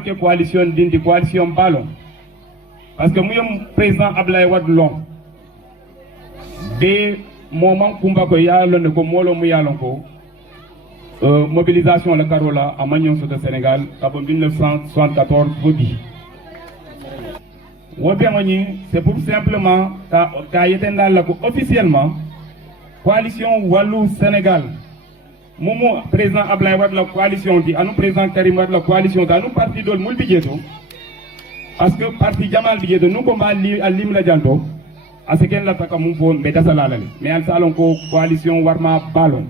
amanke coalition dindi coalition ballon parce que muyum président Ablaye Wade long be moment kumba ko yalon ko molo mu yalon ko mobilisation la Carola à Magnon de Sénégal en 1974 Bodi. C'est pour simplement officiellement coalition Wallou Sénégal. Momo président Ablaye Wade la coalition dit à nous président Karim Wade la coalition à nous parti de Moul Bidjeto parce que parti Jamal Bidjeto nous combat à Lim la Janto à ce qu'elle l'attaque à Moufo Mbetasalale mais en salon coalition Warma Ballon.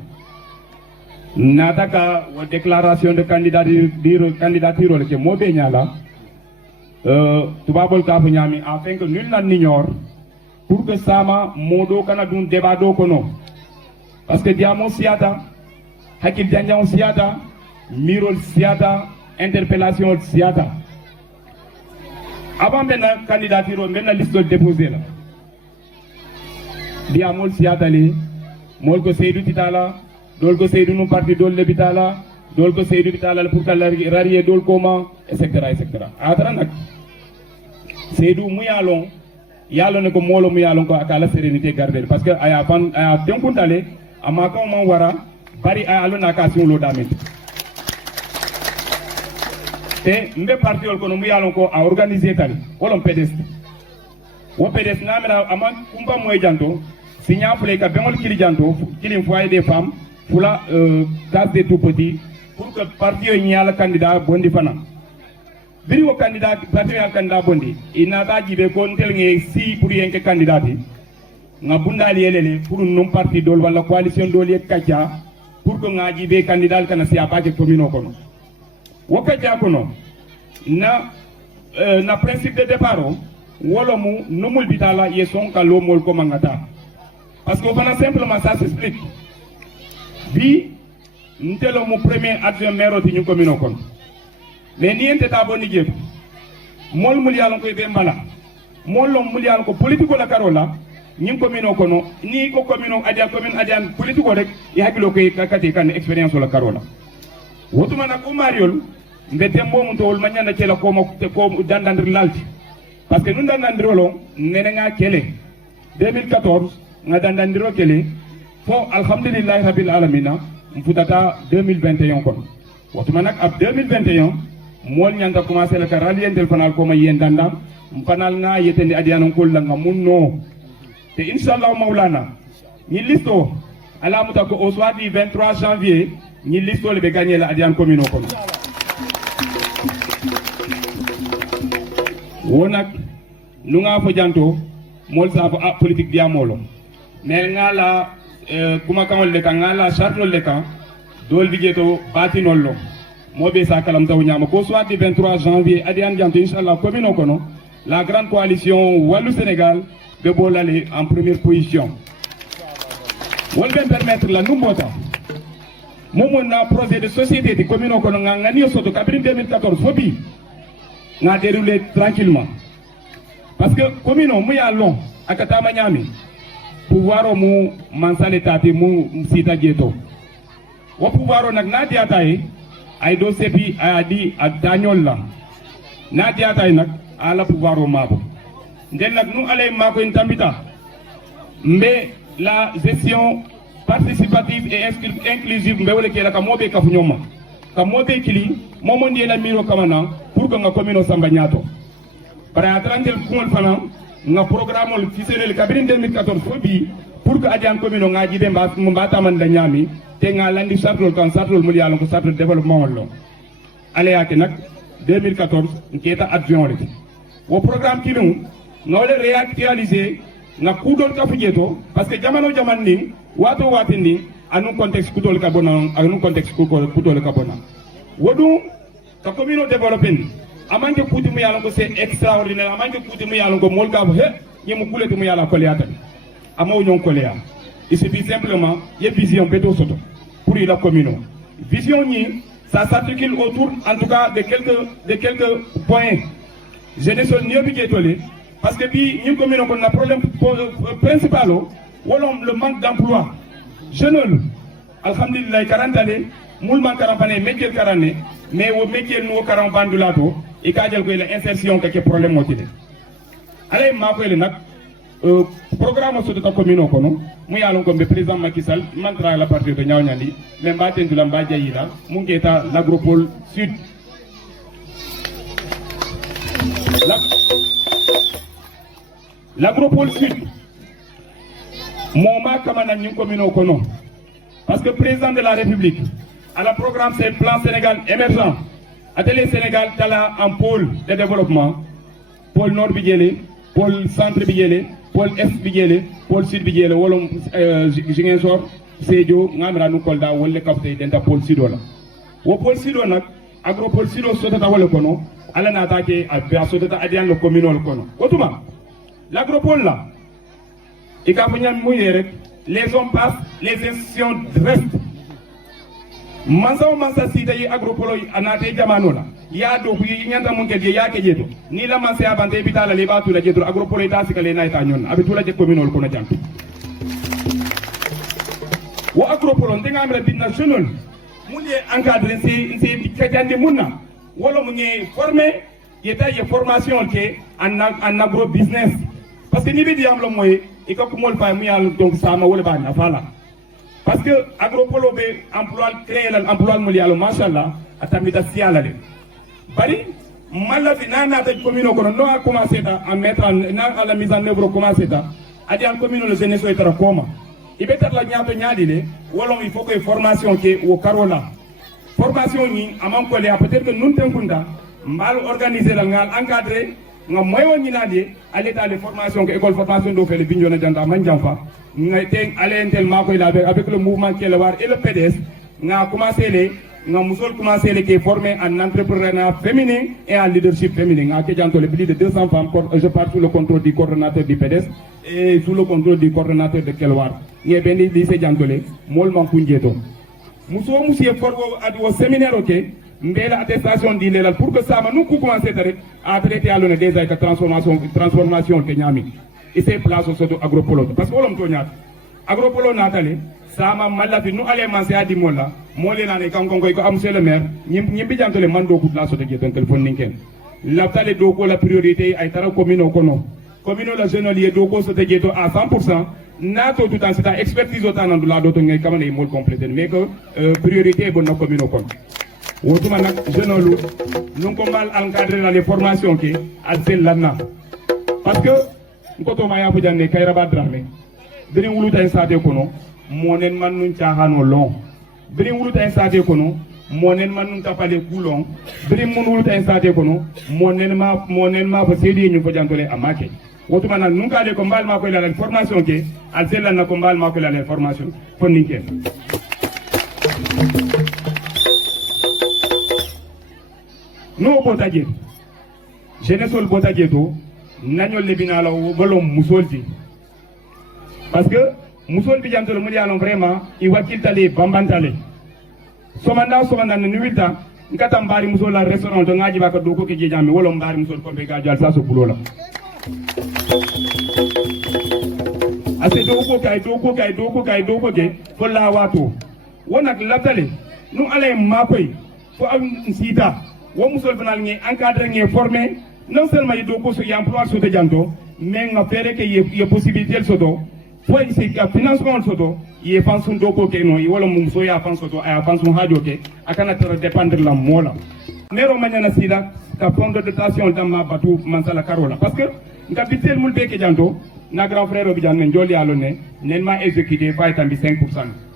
Nataka wa déclaration de candidature le ke mobe nyala tubabol ka nyami afin que nul n'ignore pour que sama modo kana dun débat do kono parce que diamo siata hakil janjao siata mirol siata interpellation siata avant mena candidature mena liste déposée là diamo siata li mol ko Seydou Titala dol ko Seydou no parti dol le bitala dol ko Seydou bitala pour kala rarier dol koma etc atara nak Seydou mu yalon ne ko molo mu yalon ko akala sérénité garder parce que aya fan aya tenkuntale amaka mo wara bari aya alona ka sun lo damit te mbe parti ol ko no mu yalon ko a organiser tali wolon PDS wo PDS namira aman kumba moy janto signa fule ka bengol kili janto kili foyer des femmes pour la case des tout petits pour que parti y a le candidat bondi fana biri wo candidat parti y candidat bondi ina ta jibe ko tel ngi si pour yenke candidat nga bundali yelele pour non parti dol wala coalition dol yek kacha pour que nga jibe candidat kana si apake commune kono wo kacha kono na principe de départ wolo mu nomul bitala yeson ka lo mol ko mangata parce que on simplement ça s'explique. Bi ntelo mo premier adjoint maire ti ñu commune kon mais ni ente ta boni jeetu mol mul yalon ko be mbala mollo mul yalon ko politico la Carola ñu commune kono ni ko commune adian politico rek ya hakilo ko kakati kan expérience la Carola wotuma nak o mariol mbete mom to wol manyana ci la ko mo ko dandandir lalti parce que nous dandandiro lo nene nga kele 2014 nga dandandiro kele fo alhamdulillah rabbil alamina mfutata 2021 kon watuma nak ab 2021 mol nyanda commencer la rallier del fanal ko ma yendanda mfanal nga yetendi adianon ko la nga munno te inshallah maulana ni listo ala mutako au soir du 23 janvier ni listo le be gagner la adian commune kon wonak nu nga fo janto mol sa fa politique dia molo mais nga la kuma kamol le kan ngala chartol le kan dol bijeto batinol lo mobe sa kalam taw nyama ko soit du 23 janvier adian janto inshallah commune kono la grande coalition Wallou Sénégal de bolale en première position wol ben permettre la numbota momo na projet de société de commune kono ngani soto kabri 2014 fobi na déroulé tranquillement parce que commune mu ya long akata manyami pouvoir mu mansale tati mu sita jeto wo pouvoir nak na diatay ay do sepi adi ak dañol la na diatay nak ala pouvoir mabo ndel nak nu alay mako en tambita mais la gestion participative et inclusive mbe wole kela ka mobe ka fu nyoma ka mobe kili momo ndi la miro kamana pour que nga commune samba nyato para atrangel kumol fana nga programme ol fisere kabrin 2014 fobi pour que adian commune nga jibe mbata man la nyami te nga landi sartol kan sartol mul yalla ko sartol développement lo ale yake nak 2014 nketa adjoint le wo programme kinu ngole réactualiser nga kudol ka fujeto parce que jamano ni wato watindi anu contexte kutol ka bona anu contexte kutol ka bona wodu ka commune développer amanke kuti mu yalla ko c'est extraordinaire amanke kuti mu yalla ko mol ka he ñemu kuleti mu yalla ko liata amo ñon ko liya il suffit simplement y vision beto soto pour la commune vision ni ça s'articule autour en tout cas de quelques points je ne sais ni bi tolé parce que bi ñi commune ko na problème principal wolom le manque d'emploi jeune alhamdulillah 40 années moul man 40 années métier 40 années mais au métier nous karam bandulato e ka jël ko la insertion ke problème motile ale ma ko le nak programme so de ta commune ko no mu yalon ko be président Macky Sall mantra la partie de ñawñandi mais mbaten dula mba jayila mu ngeta l'agropole sud l'agropole sud moma kamana ñu commune ko no parce que président de la République à la programme c'est plan Sénégal émergent atelier Sénégal tala en pôle de développement pôle nord bi jélé pôle centre bi jélé pôle est bi jélé pôle sud bi jélé wolom Ziguinchor Sédhiou ngamra nu Kolda wolle kapte denta pôle sud la wo pôle sud nak agropole sud sotata wala kono ala na attaqué a sotata adian le communal kono otuma l'agropole là et ka fanyam muyé rek les hommes passent les institutions restent mansa sita yi agropolo anate jamano la ya do ku yi nyanta mun ke ya ke jeto ni la mansa ya bante bitala le batu la jeto agropolo ta sikale na ita nyon abi tula je communal ko na jam wo agropolo ndenga amra bin national mun ye encadrer c'est kajande munna wala mu ngi former yeta ye formation ke en agro business parce que ni bi diam lo moy e ko mol fa mu yal donc sama wala ba na fala parce que agropolo be emploi créer l'emploi mondial machallah atamita siala le bari mala fi nana ta commune ko no a commencé à mettre à la mise en œuvre commencé ta adi en commune le jeunesse est tra koma ibe tar la nyaato nyaadi le wolon il faut que formation ke wo karola formation ni amam ko le peut-être que nun tenkunda mal organiser la ngal encadrer nga moyo ni nadi à l'état de formation que école formation do fait le Bignona janda manjamfa nga té alentel mako ila avec le mouvement Kelewar et le PDS nga commencé nga musol commencé les qui formé en entrepreneuriat féminin et en leadership féminin nga ke janto le plus de 200 femmes je pars sous le contrôle du coordonnateur du PDS et sous le contrôle du coordonnateur de Kelewar ngi bendi di se jantole mol man kunjeto muso forgo ad au séminaire OK mbela attestation di lelal pour que ça ma nous commencer à traiter à l'one déjà que transformation ke nyami et c'est place au soto agropolo parce que wolom to nyaat agropolo natale sama malafi nu ale man se adi mola mole nane kanko ko am monsieur le maire ñimbi jantole man do kut la soto ke ton téléphone ninken la tale do ko la priorité ay tara commune ko no commune la jeune do ko soto ke to à 100% nato tout en cette expertise autant dans la do to ngay kamane mol compléter mais que priorité bon no commune ko wotuma nak jeune lu nu ko mal encadrer les formations ki ak sel lanna parce que ngoto ma ya fu janne kayra badrame biri wuluta en sate kono monen man nun tiahano long biri wuluta en sate kono monen man nun tapale coulon biri mun wuluta en sate kono monen ma fa sedi ñu fa jantole amake wotuma nak nun ka de ko mbal ma ko la formation ke al sel lanna ko mbal ma ko la formation fonninke no botaje jeunesse ol botaje to nañol le binala bolom musolti parce que musol bi jantol mu yalon vraiment I wakil tale bambantale somanda ne nuita ngata mbari musol la restaurant to ngaji baka do ko ke jami wolo mbari musol ko be gajal sa so bulola ase do ko ke ko la wato wonak latale nu ale makoy fo am sita wo musol fanal ngi encadrer ngi former non seulement il doit construire emploi sur des janto mais on a fait que il y a possibilité de soto pour essayer que financement soto il est pensé doko que non il wala mum so ya pensé soto a pensé hajo que akana tara dépendre la mola nero manyana sida ka fond de dotation dans ma batu mansala carola parce que nga bitel mul beke janto na grand frère bi janne joli alone nen ma exécuter fa tambi 5%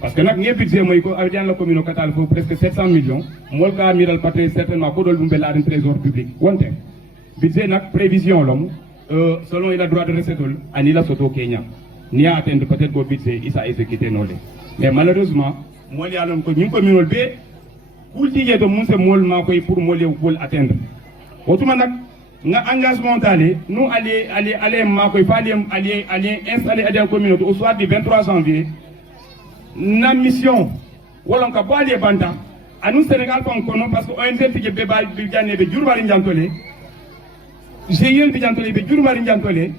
parce que nak ngi budget moy ko ardian la commune katal fo presque 700 millions mol ka miral paté certainement ko dol bu bel arène trésor public wonte budget nak prévision l'homme selon il a droit de recette ani la soto Kenya ni a atteindre peut-être go budget il s'est exécuté non mais malheureusement mol ya lon ko ñu ko minol be kulti je do mun se mol ma koy pour mol yow atteindre otuma nak nga engagement talé nous aller ma koy fa aller installer à des communautés au soir du 23 janvier na mission wala ka ba les banda anu Sénégal pam kono parce que ONG tije be ba bi janne be jurbari njantole GIE bi jantole be jurbari njantole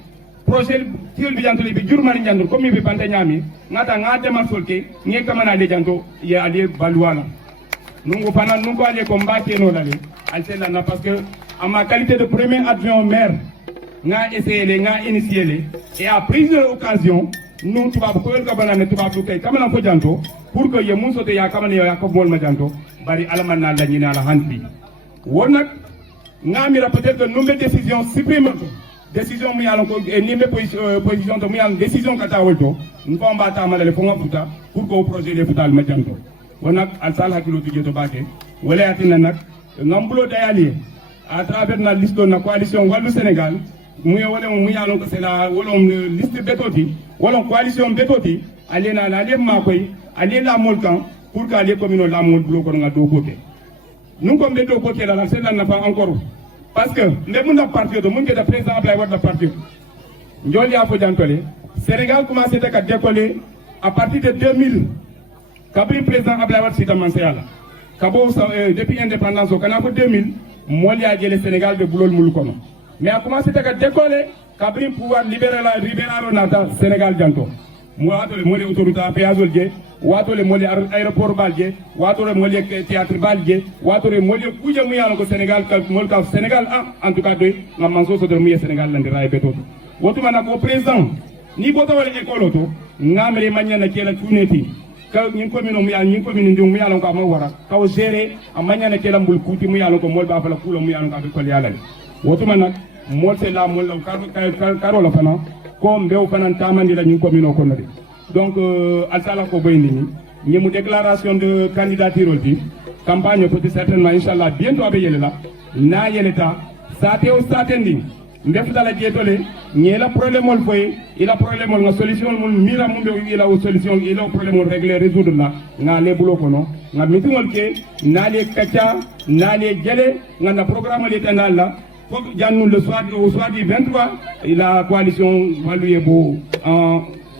projet tiol bi jantole be jurbari njantole comme be banda nyami ngata nga demal solke nge kamana le janto ya ale balwala nous pendant nous aller combattre nos allez alcela parce que en ma qualité de premier adjoint au maire n'a essayé n'a initié et à plusieurs occasions nous tu vas ko ka banane tu vas kay kamana ko janto pour que ye mun sote ya kamane ya ko bol ma janto bari alamanna la ñina la hanti wonak ngamira peut-être que nous décision suprême décision mu yalon ko ni me position to mu yalon décision kata wolto nous ko mbata malale fo ngafuta pour que projet de futal ma janto wonak al sal hakilo tu jeto bake wala yatina nak ngambulo dayali à travers la liste de la coalition Wallu Sénégal mu yalon ko c'est la wolom liste betoti wolom coalition betoti alena la le makoy alena molkan pour que les communes la mol bloco nga do côté nous comme de deux côtés là c'est là n'a pas encore parce que les monde parti de monde qui est président Ablaye Wade parti njoli a fo jantole Sénégal commencé à décoller à partir de 2000 kabri président Ablaye Wade sita mansayala kabo depuis indépendance au Canada 2000 moli a le Sénégal de boulol mul kono mais a commencé à décoller kabri pouvoir libérer la libéral nata Sénégal janto mo atole moli autorité péage je wato le moli aéroport balje wato le moli théâtre balje wato le moli kuje mu yalo ko Sénégal ka mol ka Sénégal en tout cas de ngamanso so de mu Sénégal landi ray beto wotu mana ko président ni boto wala école to ngamre manyana kela tuneti ka ñin commune mu yalo ñin commune ndi mu yalo ko ma wara ka o gérer a manyana kela mbul kuti mu yalo ko mol ba fala kulo mu yalo ka ko yalal wotu mana mol c'est la mol karo la fana ko mbew fana tamandi la ñin commune ko nodi donc alsala ko boyni ni mu déclaration de candidature olti campagne peut certainement inchallah bientôt abe yelela na yeleta sate o satendi ndef dala dietole ni la problème ol foy ila problème ol nga solution mun mira mun be ila o solution ila problème ol régler résoudre la nga le bulo kono nga meetingol ke na le kacha na le gele nga na programme le tanal la faut jannu le soir du 23 la coalition Wallu Yebo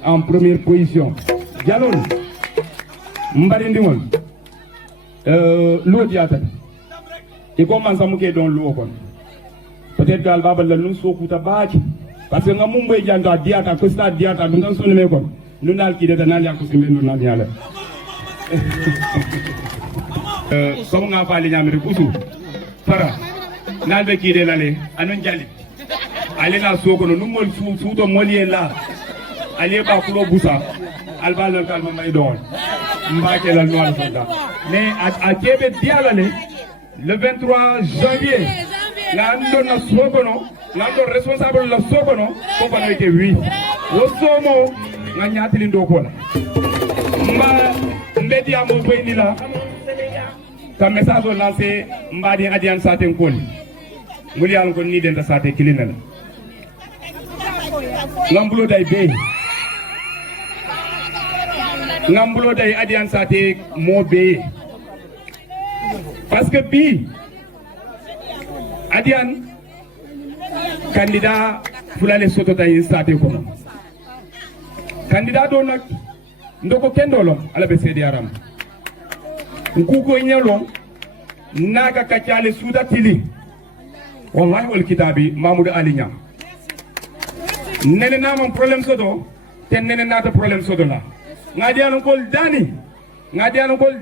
en première position. Dialon, Mbari Ndingol, l'eau diata. Et comment ça mouke dans l'eau kon? Peut-être qu'elle va le nous sokuta baki. Parce que nous moué dianta diata, que ça diata, nous n'en sommes pas. Nous n'allons qui est dans l'accoutumé, nous n'allons pas. Comme on a parlé de Koussou, Farah, n'allons qui est là, anon jali. Allez là, sokono, nous mol sous ton molier là. Allez ba kulo busa alba le calme may doon mbake la noir sonda mais à Kébé dialale le 23 janvier la ando na sokono la ando responsable la sokono ko bana été 8 wo somo nga nyatili ndoko la mbedi amo boyni la ta message o lancé mbadi adian saten koli muli an ko ni den ta sate kilina la lambulo day be ngambulo day adian sate mo be parce que bi adian candidat fulale soto tay sate ko candidat do nak ndoko kendolo ala be sedi aram nkuko nyelo naga katiale suda tili wallahi wal kitabi Mamoudou Ali Niang nene namam problème soto ten nene nata problème soto la ngadi an kol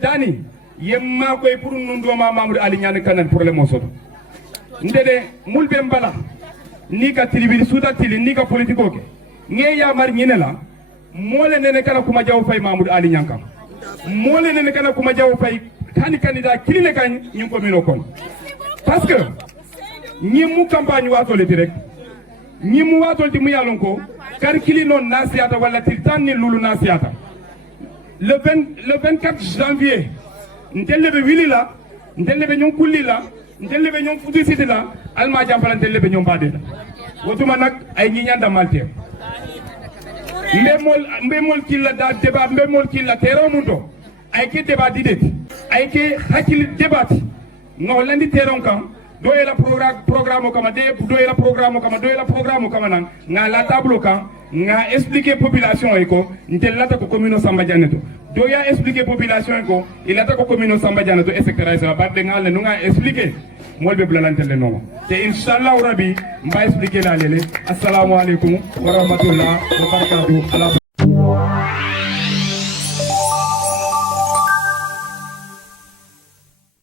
dani yemma koy pour nundo ma Mamoudou Ali Niang kanan problème soto ndede mulbe mbala ni ka tilibiri suda tili ni ka politiko ke nge ya mar nyinela mole nene kana kuma jaw fay Mamoudou Ali Niang kam mole nene kana kuma jaw fay tani candidat kiline kan ñi ko mino kon parce que ñi mu campagne wato le direct ñi mu wato di mu yalon ko karkili non nasiata wala til tanni lulu nasiata le 24 janvier ndelle be wilila ndelle be ñon kullila ndelle be ñon futu sitila alma jafala ndelle be ñon badela wotuma nak ay ñi ñanda malte mbemol killa da débat mbemol killa terrain mundo ay ke débat didet ay ke hakili débat no landi terrain kan do la programme kama de do la programme kama nan nga la tableau kan nga expliquer population eko ntel lata ko commune Samba Diané to do ya expliquer population eko ilata ko commune Samba Diané to etc ba de nga le nga expliquer molbe blalantele no te inshallah rabbi mba expliquer la lele assalamu alaikum wa rahmatullah wa barakatuh.